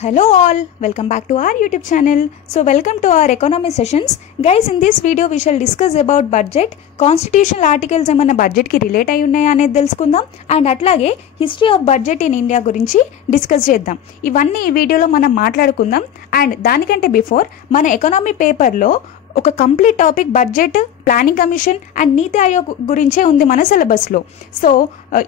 Hello all, welcome back to our YouTube channel. So welcome to our economy sessions. Guys, in this video we shall discuss about budget, constitutional articles ఏమన్నా budget కి relate అయి ఉన్నాయా అనేది తెలుసుకుందాం and అట్లాగే history of budget in India గురించి discuss చేద్దాం. ఇవన్నీ ఈ వీడియోలో మనం మాట్లాడుకుందాం. అండ్ దానికంటే బిఫోర్ మన ఎకనామీ పేపర్లో ఒక complete topic budget, planning commission and నీతి ఆయోగ్ గురించే ఉంది మన సిలబస్లో. సో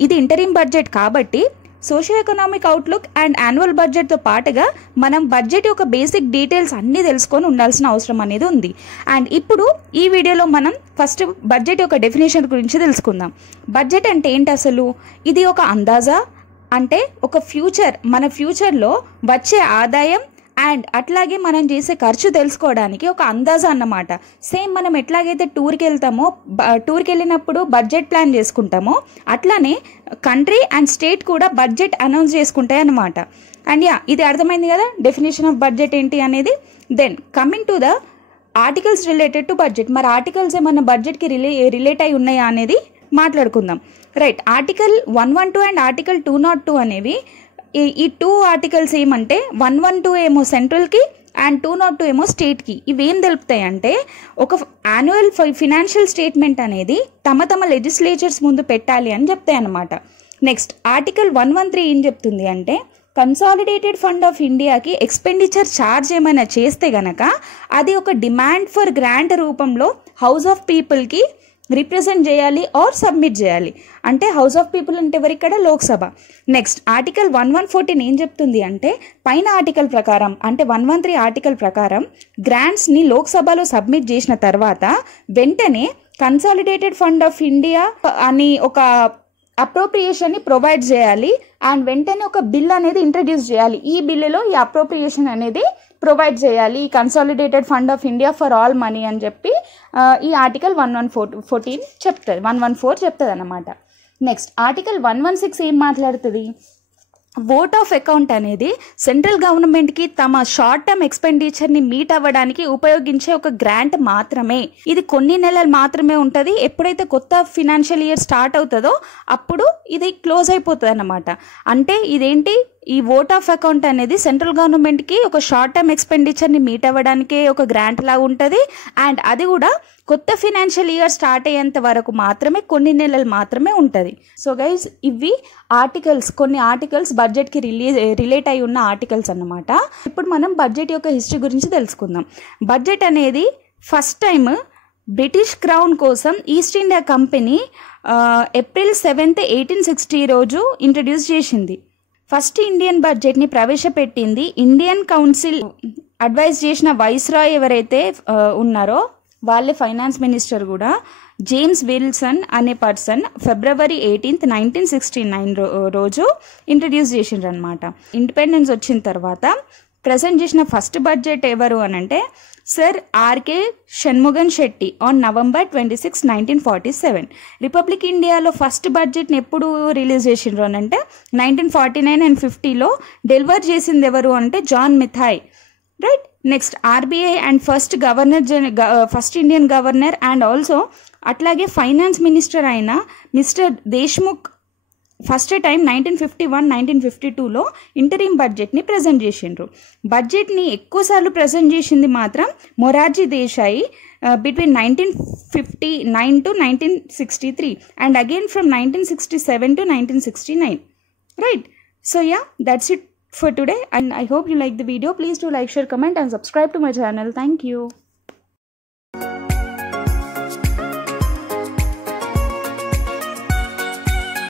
ఇది ఇంటరిమ్ బడ్జెట్ కాబట్టి socio economic outlook and annual బడ్జెట్తో పాటుగా మనం బడ్జెట్ యొక్క బేసిక్ డీటెయిల్స్ అన్నీ తెలుసుకొని ఉండాల్సిన అవసరం అనేది ఉంది. అండ్ ఇప్పుడు ఈ వీడియోలో మనం ఫస్ట్ బడ్జెట్ యొక్క డెఫినేషన్ గురించి తెలుసుకుందాం. బడ్జెట్ అంటే ఏంటి అసలు? ఇది ఒక అందాజా, అంటే ఒక మన ఫ్యూచర్లో వచ్చే ఆదాయం అండ్ అట్లాగే మనం చేసే ఖర్చు తెలుసుకోవడానికి ఒక అందాజా అన్నమాట. సేమ్ మనం ఎట్లాగైతే టూర్కి వెళ్ళినప్పుడు బడ్జెట్ ప్లాన్ చేసుకుంటామో అట్లానే కంట్రీ అండ్ స్టేట్ కూడా బడ్జెట్ అనౌన్స్ చేసుకుంటాయి అన్నమాట. అండ్ ఇది అర్థమైంది కదా డెఫినేషన్ ఆఫ్ బడ్జెట్ ఏంటి అనేది. Then coming to the articles related to budget. మరి ఆర్టికల్స్ ఏమన్నా బడ్జెట్కి రిలేట్ అయి ఉన్నాయా అనేది మాట్లాడుకుందాం. రైట్, ఆర్టికల్ 112 అండ్ ఆర్టికల్ 202 అనేవి ఈ టూ ఆర్టికల్స్ ఏమంటే 112 ఏమో సెంట్రల్కి అండ్ 202 ఏమో స్టేట్కి. ఇవేం తెలుపుతాయి అంటే ఒక యాన్యువల్ ఫినాన్షియల్ స్టేట్మెంట్ అనేది తమ లెజిస్లేచర్స్ ముందు పెట్టాలి అని చెప్తాయి అన్నమాట. నెక్స్ట్ ఆర్టికల్ 113 ఏం చెప్తుంది అంటే కన్సాలిడేటెడ్ ఫండ్ ఆఫ్ ఇండియాకి ఎక్స్పెండిచర్ ఛార్జ్ ఏమైనా చేస్తే గనక అది ఒక డిమాండ్ ఫర్ గ్రాంట్ రూపంలో హౌస్ ఆఫ్ పీపుల్కి రిప్రజెంట్ చేయాలి ఆర్ సబ్మిట్ చేయాలి. అంటే హౌస్ ఆఫ్ పీపుల్ అంటే ఎవరిక్కడ? లోక్సభ. నెక్స్ట్ ఆర్టికల్ 1114 ఏం చెప్తుంది అంటే పైన ఆర్టికల్ ప్రకారం అంటే 113 ఆర్టికల్ ప్రకారం గ్రాంట్స్ని లోక్సభలో సబ్మిట్ చేసిన తర్వాత వెంటనే కన్సాలిడేటెడ్ ఫండ్ ఆఫ్ ఇండియా అని ఒక అప్రోప్రియేషన్ని ప్రొవైడ్ చేయాలి అండ్ వెంటనే ఒక బిల్ అనేది ఇంట్రడ్యూస్ చేయాలి. ఈ బిల్లులో ఈ అప్రోప్రియేషన్ అనేది ప్రొవైడ్ చేయాలి, ఈ consolidated fund of India for all money అని చెప్పి ఈ ఆర్టికల్ 114 చెప్తుంది, 114 చెప్తుంది అన్నమాట. నెక్స్ట్ ఆర్టికల్ 116 ఏం మాట్లాడుతుంది? ఓట్ ఆఫ్ అకౌంట్ అనేది సెంట్రల్ గవర్నమెంట్కి తమ షార్ట్ టర్మ్ ఎక్స్పెండిచర్ని మీట్ అవ్వడానికి ఉపయోగించే ఒక గ్రాంట్ మాత్రమే. ఇది కొన్ని నెలలు మాత్రమే ఉంటుంది. ఎప్పుడైతే కొత్త ఫినాన్షియల్ ఇయర్ స్టార్ట్ అవుతుందో అప్పుడు ఇది క్లోజ్ అయిపోతుంది అన్నమాట. అంటే ఇదేంటి, ఈ ఓట్ ఆఫ్ అకౌంట్ అనేది సెంట్రల్ గవర్నమెంట్కి ఒక షార్ట్ టర్మ్ ఎక్స్పెండిచర్ని మీట్ అవ్వడానికే ఒక గ్రాంట్ లాగా ఉంటుంది. అండ్ అది కూడా కొత్త ఫినాన్షియల్ ఇయర్ స్టార్ట్ అయ్యేంత వరకు మాత్రమే, కొన్ని నెలలు మాత్రమే ఉంటుంది. సో గైజ్, ఇవి కొన్ని ఆర్టికల్స్ బడ్జెట్కి రిలేట్ అయి ఉన్న ఆర్టికల్స్ అన్నమాట. ఇప్పుడు మనం బడ్జెట్ యొక్క హిస్టరీ గురించి తెలుసుకుందాం. బడ్జెట్ అనేది ఫస్ట్ టైం బ్రిటిష్ క్రౌన్ కోసం ఈస్ట్ ఇండియా కంపెనీ ఏప్రిల్ 7, 1860 రోజు ఇంట్రడ్యూస్ చేసింది. ఫస్ట్ ఇండియన్ బడ్జెట్ని ప్రవేశపెట్టింది ఇండియన్ కౌన్సిల్ అడ్వైజ్ చేసిన వైస్రాయ్ ఎవరైతే ఉన్నారో వాళ్ళే ఫైనాన్స్ మినిస్టర్ కూడా, జేమ్స్ విల్సన్ అనే పర్సన్ ఫిబ్రవరి 18, 1969 రోజు ఇంట్రడ్యూస్ చేసిండ్రు అనమాట. ఇండిపెండెన్స్ వచ్చిన తర్వాత ప్రజెంట్ చేసిన ఫస్ట్ బడ్జెట్ ఎవరు అని అంటే sir R K Shanmugham Chetty on November 26, 1947. Republic ఇండియాలో ఫస్ట్ బడ్జెట్ని ఎప్పుడు రిలీజ్ చేసిండ్రు అని అంటే 1949 అండ్ 50లో డెలివర్ చేసింది ఎవరు అంటే John Matthai. Right. Next RBI and first Indian governor and also అట్లాగే ఫైనాన్స్ మినిస్టర్ అయిన మిస్టర్ దేశ్ముఖ్ ఫస్ట్ టైం 1951, 1952లో ఇంటరిమ్ బడ్జెట్ని ప్రజెంట్ చేసిండ్రు. బడ్జెట్ని ఎక్కువసార్లు ప్రజెంట్ చేసింది మాత్రం Morarji Desai between 1959 to 1963 and again from 1967 to 1969. Right. So that's it for today and I hope you like the video. Please do like, share, comment and subscribe to my channel. Thank you.